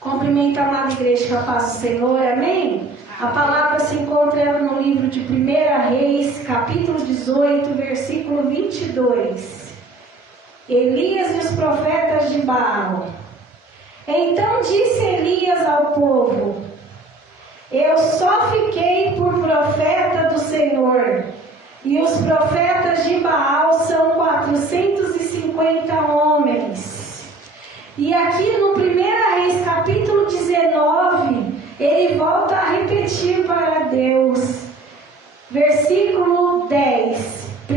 Cumprimento a amada igreja que a paz do Senhor, amém? A palavra se encontra no livro de 1 Reis, capítulo 18, versículo 22. Elias e os profetas de Baal. Então disse Elias ao povo: eu só fiquei por profeta do Senhor, e os profetas de Baal são 450 homens. E aqui no 1 Reis, capítulo 19, ele volta a repetir para Deus. Versículo 10. 1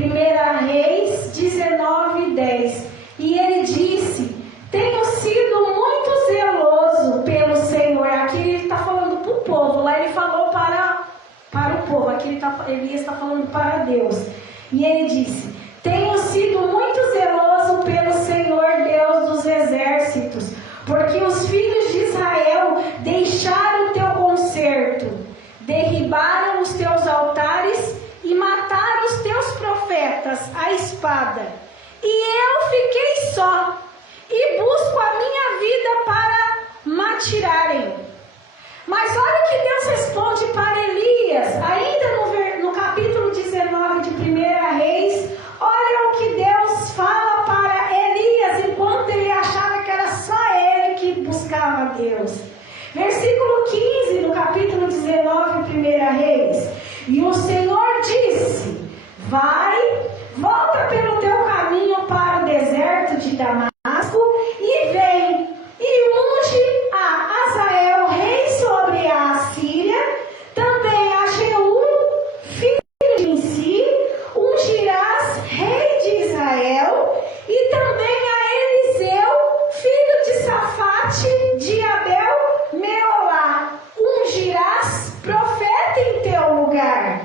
Reis 19, 10. E ele disse: tenho sido muito zeloso pelo Senhor. Aqui ele está falando para o povo. Lá ele falou para o povo. Aqui Elias está falando para Deus. E ele disse: tenho sido muito zeloso pelo Senhor Deus dos exércitos, porque os filhos de Israel deixaram o teu concerto, derribaram os teus altares e mataram os teus profetas à espada. E eu fiquei só, e busco a minha vida para matirarem. Mas olha o que Deus responde para Elias, ainda no capítulo 19 de 1 Reis. Olha o que Deus fala para Elias, enquanto ele achava que era só ele que buscava Deus. Versículo 15, no capítulo 19, 1 Reis. E o Senhor disse: vai, volta pelo teu caminho para o deserto de Damasco, e vem, e unge a Azael, rei sobre a Assíria, também a Jeú, filho de Nimsi, ungirás rei de Israel, e também a Eliseu, filho de Safate, de Abel Meolá, ungirás profeta em teu lugar.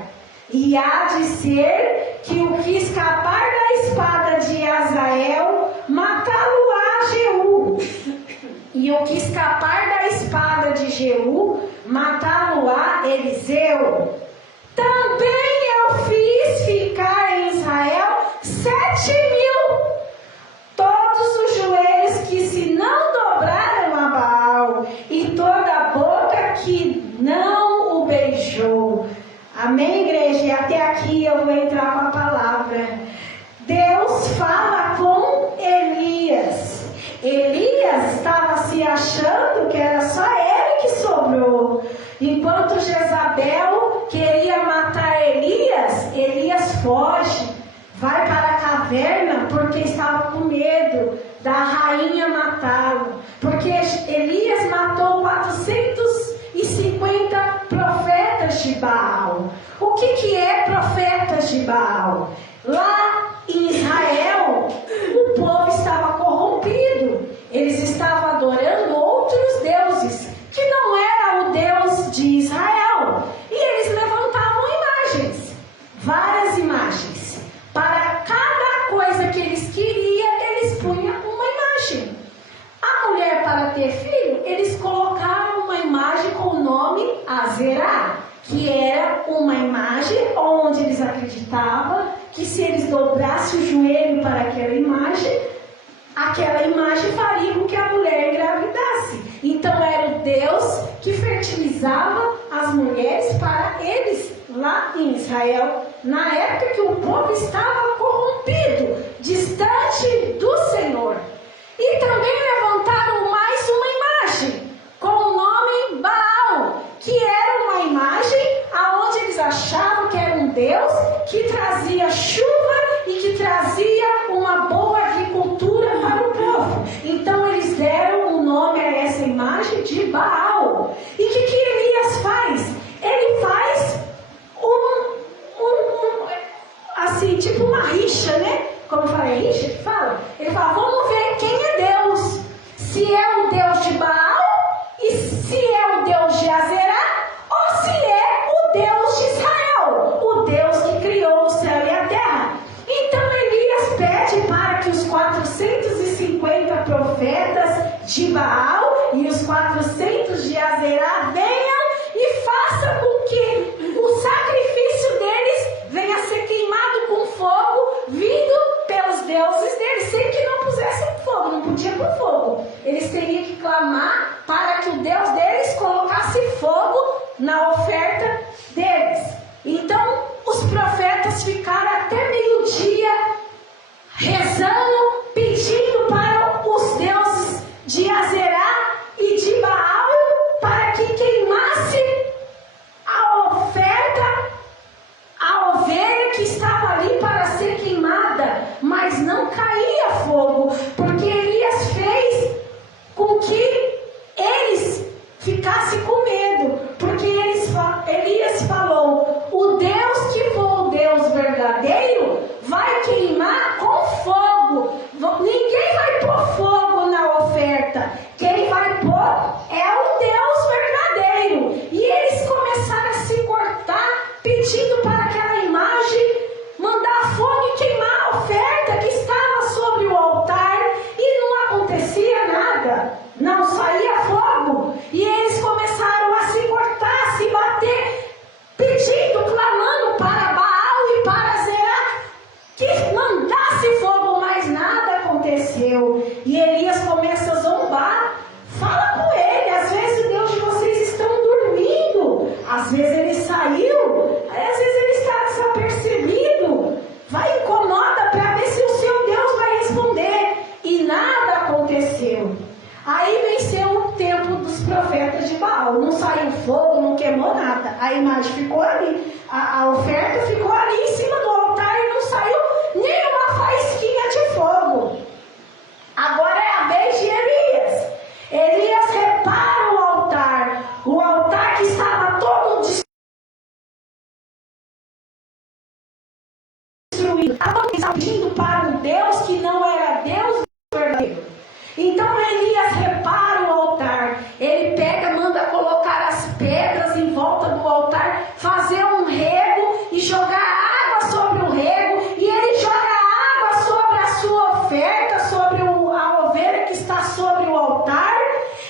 E há de ser que o que escapar da espada de Azael, matá-lo-á Jeú. E o que escapar da espada de Jeú, matá-lo-á Eliseu. Também eu fiz ficar em Israel 7.000, todos os joelhos que se não dobraram a Baal, e toda a boca que não o beijou. Amém, igreja? E até aqui eu vou entrar com a palavra. Deus fala com Elias. Elias estava se achando que era só ele que sobrou. Enquanto Jezabel queria matar Elias, Elias foge, vai para a caverna porque estava com medo da rainha matá-lo. Porque Elias matou 450 profetas de Baal. O que é profetas de Baal? Lá em Israel, o povo estava corrompido. Eles estavam adorando outros deuses, que não era o Deus de Israel. E eles levantavam imagens, várias imagens. Para cada coisa que eles queriam, eles punham uma imagem. A mulher, para ter filho, eles colocaram uma imagem com o nome Azerá, que era uma imagem onde eles acreditavam que se eles dobrassem o joelho para aquela imagem faria com que a mulher engravidasse. Então era o Deus que fertilizava as mulheres para eles lá em Israel, na época que o povo estava corrompido, distante do Senhor. E também levantaram mais uma imagem com o nome Baal, que era uma imagem aonde eles achavam que era um Deus que trazia chuva e que trazia uma boa agricultura para o povo. Então eles deram o nome a essa imagem de Baal. E o que Elias faz? Ele faz assim, tipo uma rixa, né? Como fala, é rixa que fala? Ele fala, vamos ver quem é Deus. Se é o Deus de Baal, e se é o Deus de Azerá, ou se é o Deus de Israel, o Deus que criou o céu e a terra. Então Elias pede para que os 450 profetas de Baal e os 400 de Azerá venham e façam com que o sacrifício deles venha a ser queimado com fogo, vindo pelos deuses deles, sem que não pusessem fogo, não podia pôr fogo. Eles teriam que clamar para que o Deus deles colocasse fogo na oferta deles. Então, os profetas ficaram até meio-dia rezando, pedindo para os deuses de Azerá e de Baal para que queimasse a oferta, a ovelha que estava ali para ser queimada, mas não caía fogo, porque Elias fez com que eles ficassem com medo, porque Elias falou: o Deus que for o Deus verdadeiro vai queimar com fogo, ninguém vai pôr fogo na oferta, quem vai pôr é o Deus verdadeiro. E eles começaram a se cortar, pedindo para aquela imagem mandar fogo e queimar a oferta que estava sobre o altar, e não acontecia nada, não saía fogo. E eles começaram a se cortar, se bater, pedindo, clamando para Baal e para Zerá que mandasse fogo, mas nada aconteceu. E Elias começa a zombar. Fala com ele, às vezes o Deus de vocês estão dormindo, às vezes ele saiu, às vezes ele está desapercebido. Vai, incomoda para ver se o seu Deus vai responder. E nada aconteceu. Aí venceu o tempo dos profetas de Baal. Não saiu fogo, não queimou nada. A imagem ficou ali, a oferta ficou ali em cima do altar e não saiu nenhuma faísquinha de fogo. Agora é a vez de Elias. Elias repara o altar que estava todo destruído. Estava pedindo para um Deus que não era Deus verdadeiro. Então Elias repara o altar, ele pega, manda colocar as pedras em volta do altar, fazer um rego e jogar água sobre o rego, e ele joga água sobre a sua oferta, sobre a ovelha que está sobre o altar.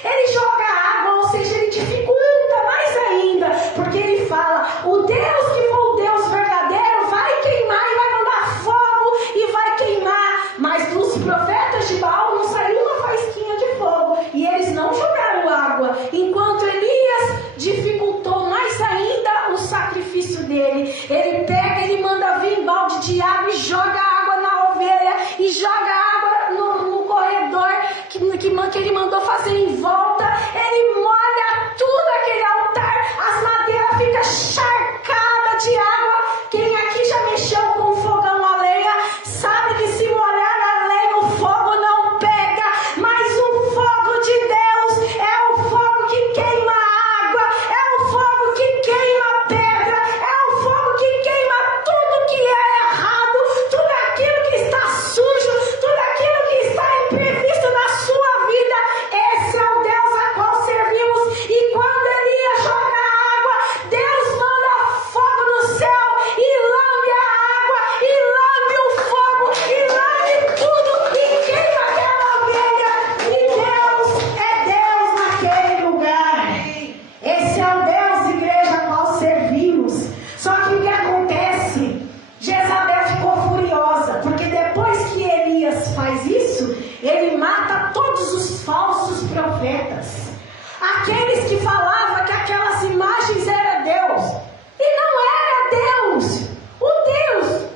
Ele joga água, ou seja, ele dificulta mais ainda, porque ele fala: o Deus que for o Deus verdadeiro vai queimar e vai mandar fogo e vai queimar. Mas dos profetas de Baal não saiu uma faísquinha de fogo, e eles não jogaram água, enquanto Elias dificultou mais ainda o sacrifício dele. Ele pega, ele manda vir balde de água e joga água na ovelha, e joga água no corredor que ele mandou fazer em volta. Ele molha tudo aquele altar, as madeiras ficam encharcadas de água. Quem aqui já mexeu com fogão a lenha sabe que se molhar a lenha o fogo não pega, mas o fogo de Deus é o fogo que queima a água, é o fogo que queima a pedra, é o fogo que queima tudo que é errado, tudo aquilo que está sujo, tudo aquilo que está imprevisto na sua vida. Esse é o Deus a qual servimos. E quando Elias joga água, Deus manda fogo do céu e lambe a água, e lambe o fogo, e lambe tudo, e queima aquela ovelha. E Deus é Deus naquele lugar. Esse é o Deus, igreja, a qual servimos. Só que o que acontece? Jezabel ficou furiosa, porque depois que Elias faz isso, ele mata todos os falsos profetas, aqueles que falavam que aquelas imagens eram Deus, e não era Deus. O Deus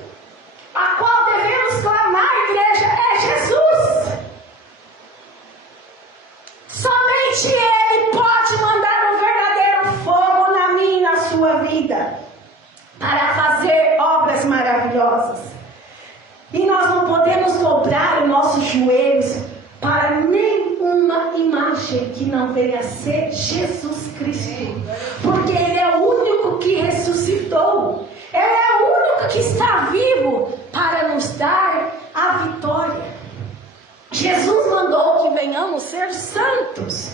a qual devemos clamar, igreja, é Jesus. Somente Ele pode mandar um verdadeiro fogo na minha e na sua vida, para fazer obras maravilhosas. E nós não podemos dobrar os nossos joelhos para nenhuma imagem que não venha a ser Jesus Cristo, porque Ele é o único que ressuscitou, Ele é o único que está vivo para nos dar a vitória. Jesus mandou que venhamos ser santos.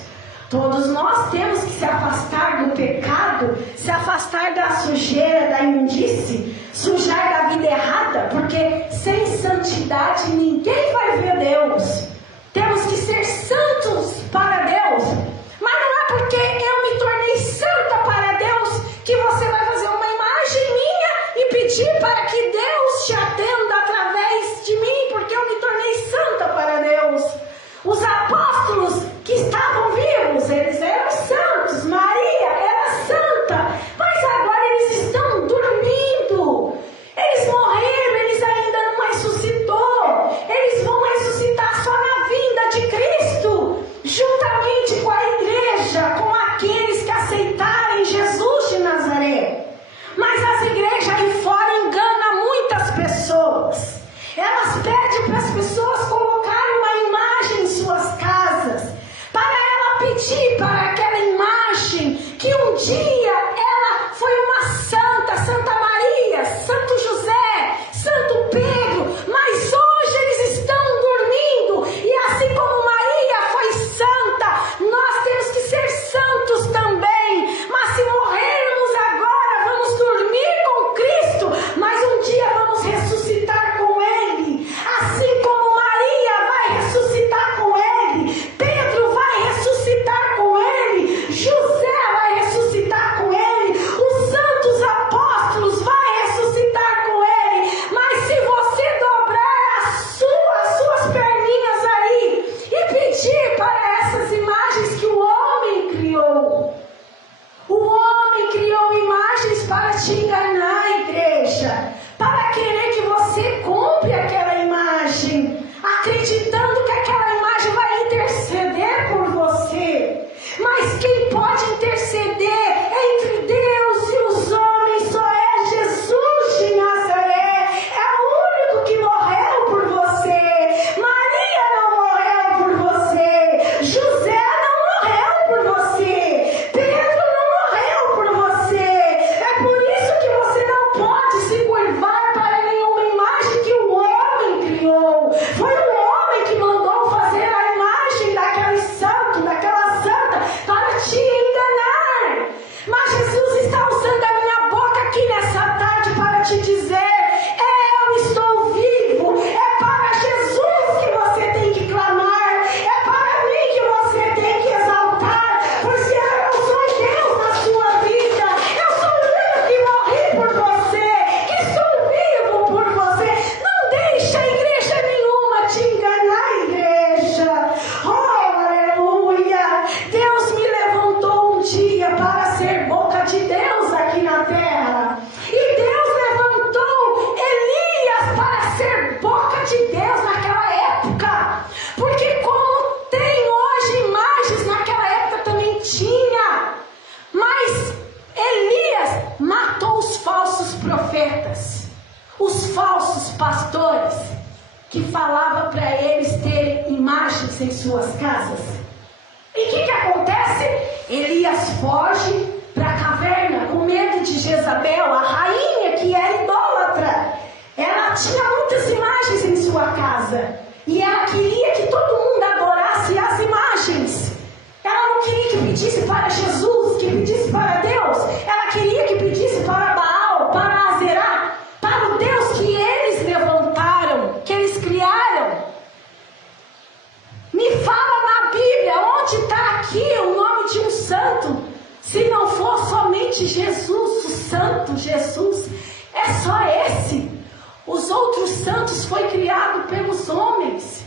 Todos nós temos que se afastar do pecado, se afastar da sujeira, da imundície, sujar da vida errada, porque sem santidade ninguém vai ver Deus. Temos que ser santos para Deus, mas não é porque eu me tornei santa para Deus que você vai fazer uma imagem minha e pedir para que Deus te atenda através de mim, porque eu me tornei santa para Deus. perninhas aí e pedir para essas imagens que o homem criou. O homem criou imagens para te enganar, igreja, para querer que você compre aquela imagem, acreditando que aquela imagem vai interceder por você. Mas quem pode interceder entre Deus e os homens só é Jesus de Nazaré. É o único que morreu por você. Maria não morreu por você. José não morreu por você. Pedro não morreu por você. É por isso que você não pode se curvar para nenhuma imagem que o homem criou. Foi o homem que mandou fazer a imagem daquele santo, daquela santa, para te enganar. Mas Jesus está usando a minha boca aqui nessa tarde para te dizer: eu estou vivo. É para Jesus que você tem que clamar. É para mim que você tem que exaltar. Porque eu sou Deus na sua vida. Eu sou o único que morri por você, que estou vivo por você. Não deixa a igreja nenhuma te enganar, igreja. Oh, aleluia. Deus me levantou um dia para ser boca de Deus aqui na terra. E Deus levantou Elias para ser boca de Deus naquela época. Porque como tem hoje imagens, naquela época também tinha. Mas Elias matou os falsos profetas, os falsos pastores, que falavam para eles terem imagens em suas casas. E o que acontece? Elias foge para a caverna com medo de Jezabel, a rainha que era idólatra. Ela tinha muitas imagens em sua casa e ela queria que todo mundo adorasse as imagens. Ela não queria que pedisse para Jesus, que pedisse para Deus. Ela queria que pedisse para Baal, para Azerá, para o Deus que eles levantaram, que eles criaram. Me fala na Bíblia onde está aqui o nome de um santo, se não for somente Jesus, o santo Jesus. É só esse. Os outros santos foi criado pelos homens.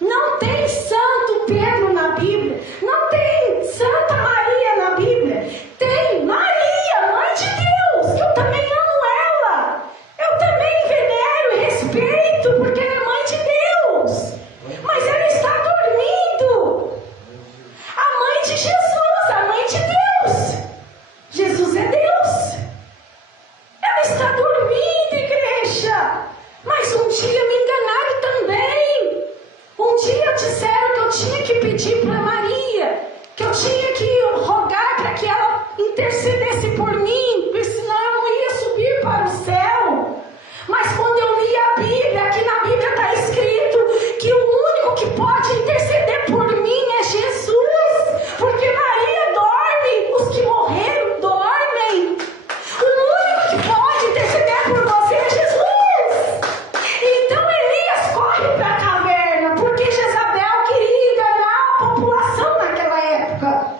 Não tem santo Pedro na Bíblia. Não tem Santa Maria na Bíblia. Tem Maria, mãe de Deus, que eu também amo ela. Eu também venero e respeito, porque ela é mãe de Deus. Mas ela está dormindo. A mãe de Jesus, a mãe de Deus. Jesus é Deus. Ela está dormindo, igreja. Mas um dia me enganaram também. Um dia disseram que eu tinha que pedir para Maria, que eu tinha que rogar para que ela intercedesse por mim, porque senão eu não ia subir para o céu. Mas quando eu li a Bíblia, aqui na Bíblia está escrito que o único que pode interceder por mim é Jesus, porque Maria dorme, os que morreram dormem. O único que pode interceder por você é Jesus. Então Elias corre para a caverna, porque Jezabel queria enganar a população naquela época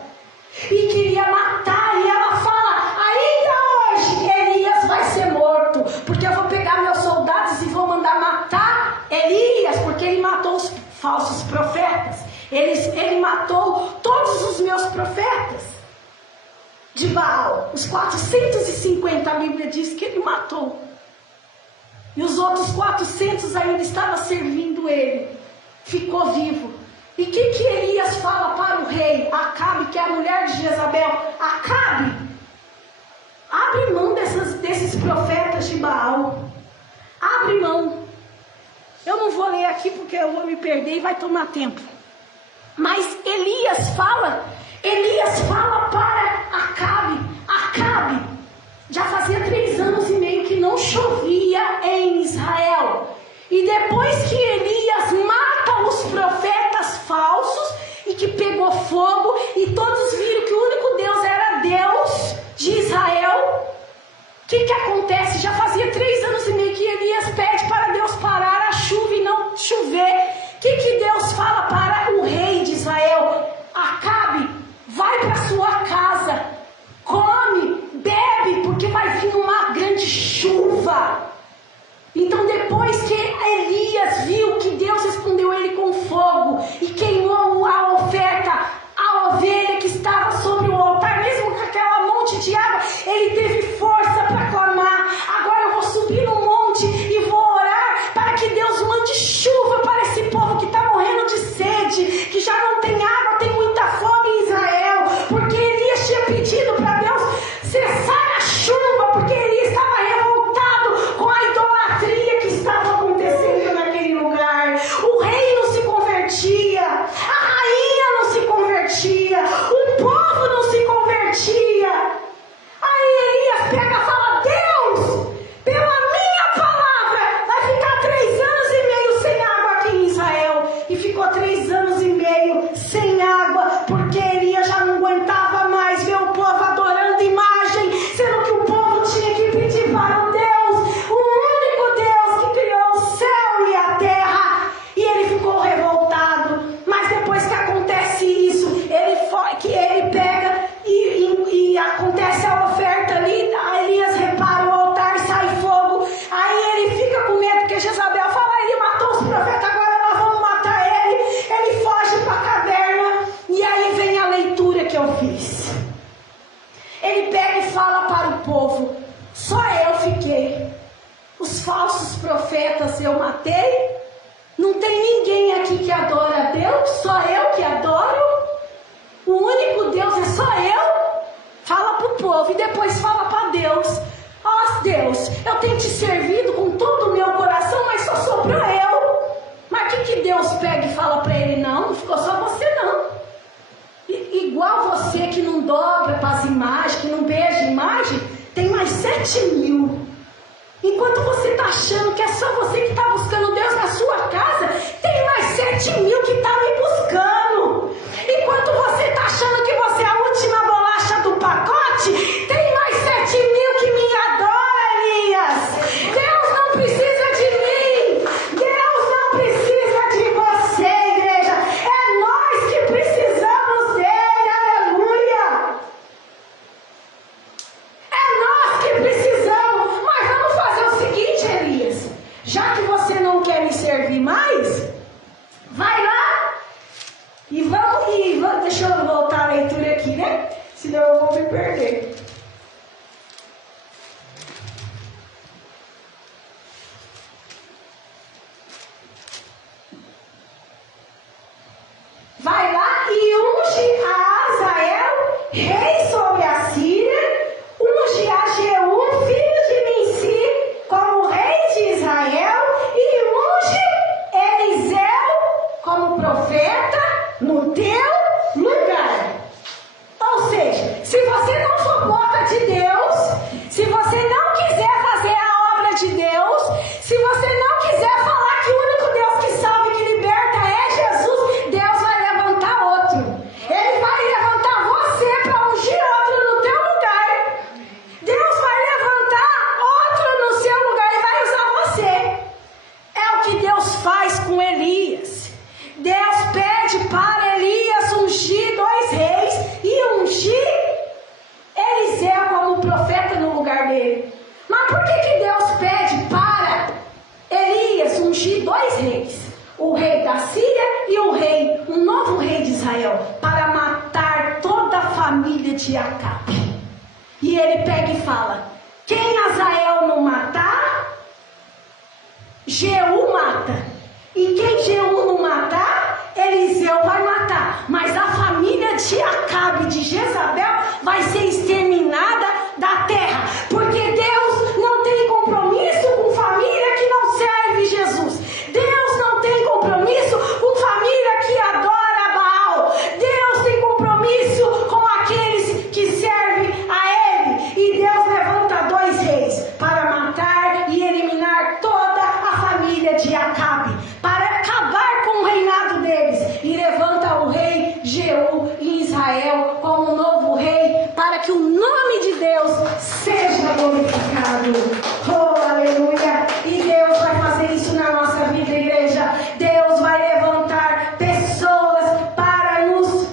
e queria matar. E ela fala: ainda hoje Elias vai ser morto, porque eu vou pegar meus soldados e vou mandar matar Elias, porque ele matou os falsos profetas. Ele matou todos os meus profetas de Baal. Os 450, a Bíblia diz que ele matou. E os outros 400 ainda estavam servindo ele. Ficou vivo. E o que Elias fala para o rei Acabe, que é a mulher de Jezabel? Acabe, abre mão desses profetas de Baal. Abre mão. Eu não vou ler aqui porque eu vou me perder e vai tomar tempo. Mas Elias fala para Acabe. Acabe, já fazia 3 anos e meio que não chovia em Israel. E depois que Elias mata os profetas falsos e que pegou fogo e todos viram que o único Deus era Deus de Israel, o que acontece? Já fazia 3 anos e meio que Elias pede para Deus parar a chuva e não chover. O que Deus fala para o rei de Israel? Acabe, vai para sua casa, come, bebe, porque vai vir uma grande chuva. Então depois que Elias viu que Deus convertia, a rainha não se convertia, o povo não se convertia. Aí Elias pega e fala: Deus, pela minha palavra, vai ficar 3 anos e meio sem água aqui em Israel. E ficou 3 anos e meio sem água, porque Elias já não aguentava mais ver o povo adorando imagem, sendo que o povo tinha que pedir para o Deus, o único Deus que criou o céu e a terra. E ele ficou revoltado. Mas depois que acontece isso, ele pega e acontece a oferta ali, a Elias repara o altar, sai fogo. Aí ele fica com medo, porque Jezabel fala: ele matou os profetas, agora nós vamos matar ele. Ele foge para a caverna. E aí vem a leitura que eu fiz. Ele pega e fala para o povo: só eu fiquei, os falsos profetas eu matei, não tem ninguém aqui que adora a Deus, só eu que adoro, o único Deus é só eu. Fala para o povo e depois fala para Deus: ó Deus, eu tenho te servido com todo o meu coração, mas só sobrou eu. Mas o que Deus pega e fala para ele? Não ficou só você não. Igual você que não dobra para as imagens, que não beija imagem, tem mais 7.000. Enquanto você está achando que é só você que está buscando Deus na sua casa, tem mais 7.000 que estão me buscando. Enquanto você está achando que você é a última bolacha do pacote, tem mais 7.000 que me adoram, Elias. Deus não precisa de mim. Deus não precisa de você, igreja. É nós que precisamos dele. Aleluia. É nós que precisamos. Mas vamos fazer o seguinte, Elias. Já que você não quer me servir mais, vai lá e vamos. Deixa eu voltar a leitura aqui, né? Senão eu vou me perder. Vai lá e unge a Azael, rei sobre a Síria, unge a Jeú, filho de Nimsi, como rei de Israel, e unge Eliseu como profeta no teu lugar. Ou seja, se você não for boca de Deus, se você não quiser fazer a obra de Deus, se você não quiser falar que o único Deus que salva e que liberta é Jesus, Deus vai levantar outro. Ele vai levantar você para ungir outro no teu lugar. Deus vai levantar outro no seu lugar e vai usar você. É o que Deus faz com Elias. Deus pede para Elias ungir 2 reis e ungir Eliseu como profeta no lugar dele. Mas por que Deus pede para Elias ungir 2 reis? O rei da Síria e um novo rei de Israel, para matar toda a família de Acabe. E ele pega e fala: quem Azael não matar, Jeú mata. E quem Jeú não matar, Eliseu vai matar. Mas a família de Acabe, de Jezabel, vai ser exterminada da terra. Porque Deus não tem compromisso com família que não serve Jesus. Deus não tem compromisso com família que adora Baal. Deus tem compromisso com aqueles que servem a Ele. E Deus levanta 2 reis para matar e eliminar toda a família de Acabe, para acabar com o reinado deles, e levanta o rei Jeú em Israel como novo rei, para que o nome de Deus seja glorificado. Oh, aleluia! E Deus vai fazer isso na nossa vida, igreja. Deus vai levantar pessoas para nos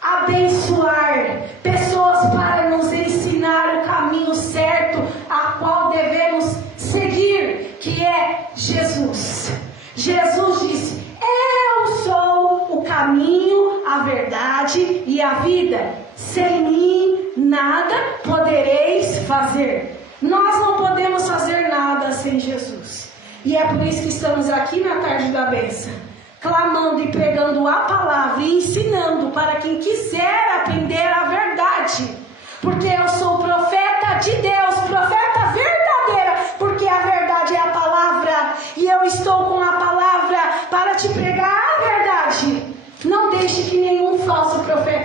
abençoar, pessoas para nos ensinar o caminho certo, a qual devemos seguir, que é Jesus. Jesus disse: eu sou o caminho, a verdade e a vida. Sem mim nada podereis fazer. Nós não podemos fazer nada sem Jesus. E é por isso que estamos aqui na tarde da bênção, clamando e pregando a palavra e ensinando para quem quiser aprender a verdade. Porque eu sou profeta de Deus, profeta verdadeira, porque a verdade é a palavra. E eu estou com a palavra para te pregar a verdade.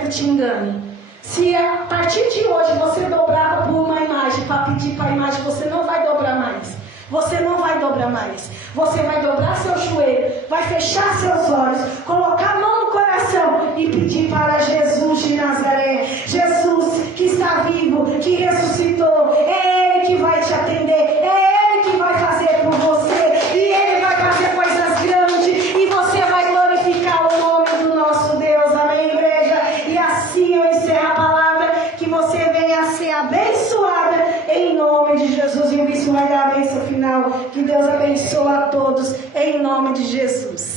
coisa te engane. Se a partir de hoje você dobrava por uma imagem para pedir para a imagem, você não vai dobrar mais. Você não vai dobrar mais. Você vai dobrar seu joelho, vai fechar seus olhos, colocar a mão no coração e pedir para Jesus de Nazaré. Jesus que está vivo, que ressuscitou. É Ele que vai te atender. É Ele que vai fazer por você. E Ele vai fazer coisas grandes. E você vai glorificar o nome do nosso Deus. Amém, igreja? E assim eu encerro a palavra. Que você venha a ser abençoada em nome de Jesus. E isso vai dar a bênção final. Que Deus abençoe a todos em nome de Jesus.